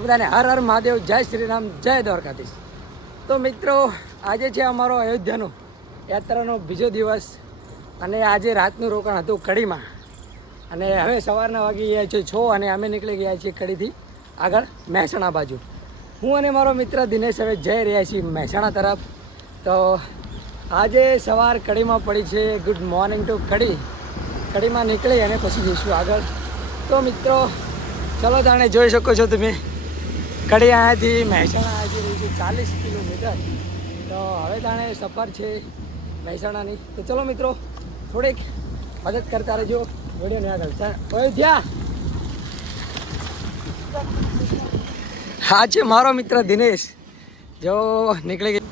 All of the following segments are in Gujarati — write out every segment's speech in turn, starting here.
બધાને હર હર મહાદેવ, જય શ્રી રામ જય દ્વારકાધીશ. તો મિત્રો, આજે છે અમારો અયોધ્યાનો યાત્રાનો બીજો દિવસ અને આજે રાતનું રોકાણ હતું કડીમાં. અને હવે સવારના વાગી ગયા છે છ અને અમે નીકળી ગયા છીએ કડીથી આગળ મહેસાણા બાજુ. હું અને મારો મિત્ર દિનેશ હવે જઈ રહ્યા છીએ મહેસાણા તરફ. તો આજે સવાર કડીમાં પડી છે ગુડ મોર્નિંગ ટુ કડી. કડીમાં નીકળી અને પછી જઈશું આગળ. તો મિત્રો, ચલો તાણે જોઈ શકો છો તમે. કડી અહીંયાથી મહેસાણા. આવી રહી છે ચાલીસ કિલોમીટર. તો હવે તાણે સફર છે મહેસાણાની. તો ચલો મિત્રો થોડીક મદદ કરતા રહેજો. વિડીયોને આગળ અયોધ્યા હા છે મારો મિત્ર દિનેશ જો નીકળી ગઈ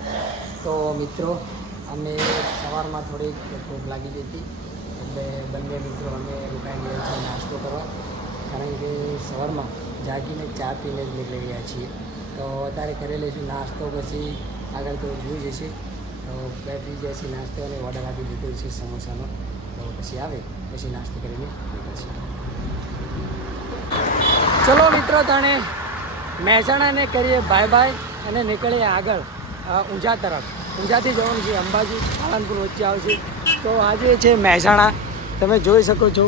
તો મિત્રો અમે સવારમાં થોડીક ભૂખ લાગી ગઈ હતી. એટલે બંને મિત્રો અમે રોકાઈ ગયા છીએ નાસ્તો કરવા. કારણ કે સવારમાં જાગીને ચા પીને જ નીકળી ગયા છીએ. તો અત્યારે કરી લઈશું નાસ્તો, પછી આગળ તો જોઈ જશે તો જાય છે નાસ્તો અને ઓર્ડર આપી દીધો છે સમોસાનો. તો પછી આવે, પછી નાસ્તો કરીને નીકળશે. ચલો મિત્રો, તાણે મહેસાણાને કરીએ બાય બાય અને નીકળીએ આગળ ઊંઝા તરફ. ઊંઝાથી જવાનું છે અંબાજી, પાલનપુર વચ્ચે આવશે. તો આજે છે મહેસાણા. તમે જોઈ શકો છો,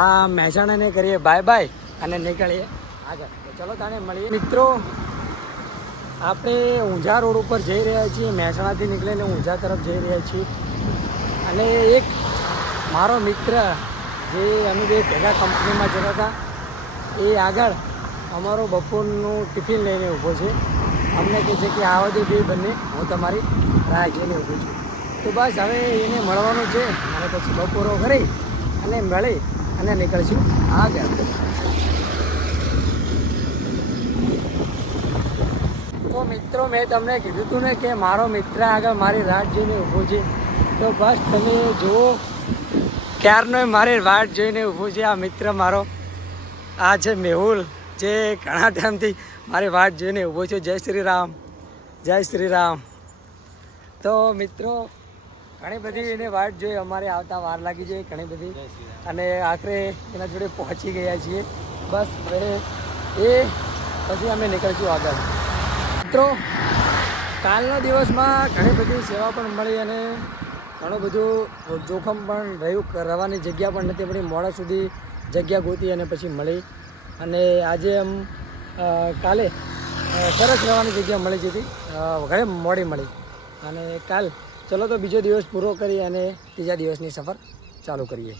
આ મહેસાણાને કરીએ બાય બાય અને નીકળીએ આગળ. ચલો તને મળીએ. મિત્રો, આપણે ઊંઝા રોડ ઉપર જઈ રહ્યા છીએ. મહેસાણાથી નીકળીને ઊંઝા તરફ જઈ રહ્યા છીએ. અને એક મારો મિત્ર જે અમે બે ભેગા કંપનીમાં જતા હતા, એ આગળ અમારો બપોરનું ટિફિન લઈને ઊભો છે. અમને કહે છે કે આવા દે બે બંને હું તમારી રાહ જોઈને ઊભો છું. તો બસ હવે એને મળવાનું છે. અને પછી બપોરો કરી અને મળી અને નીકળશું આગળ તો મિત્રો મેં તમને કીધું હતું ને કે મારો મિત્ર આગળ મારી રાહ જોઈને ઊભો છે. તો બસ તમે જુઓ ક્યારનો મારી વાટ જોઈને ઊભો છે આ મિત્ર મારો. આ છે મેહુલ જે ઘણા ટાઈમથી મારી વાટ જોઈને ઊભો છે. જય શ્રી રામ જય શ્રી રામ. તો મિત્રો ઘણી બધી એને વાટ જોઈ અમારે આવતા વાર લાગી જોઈએ ઘણી બધી. અને આખરે એના જોડે પહોંચી ગયા છીએ. બસ હવે એ પછી અમે નીકળશું આગળ. મિત્રો, કાલના દિવસમાં ઘણી બધી સેવા પણ મળી અને ઘણું બધું જોખમ પણ રહ્યું રહેવાની જગ્યા પણ નથી પડી મોડા સુધી જગ્યા ગોતી અને પછી મળી. અને આજે એમ કાલે સરસ રહેવાની જગ્યા મળી જતી ઘરે મોડી મળી. અને કાલ, ચલો તો બીજો દિવસ પૂરો કરી અને ત્રીજા દિવસની સફર ચાલુ કરીએ.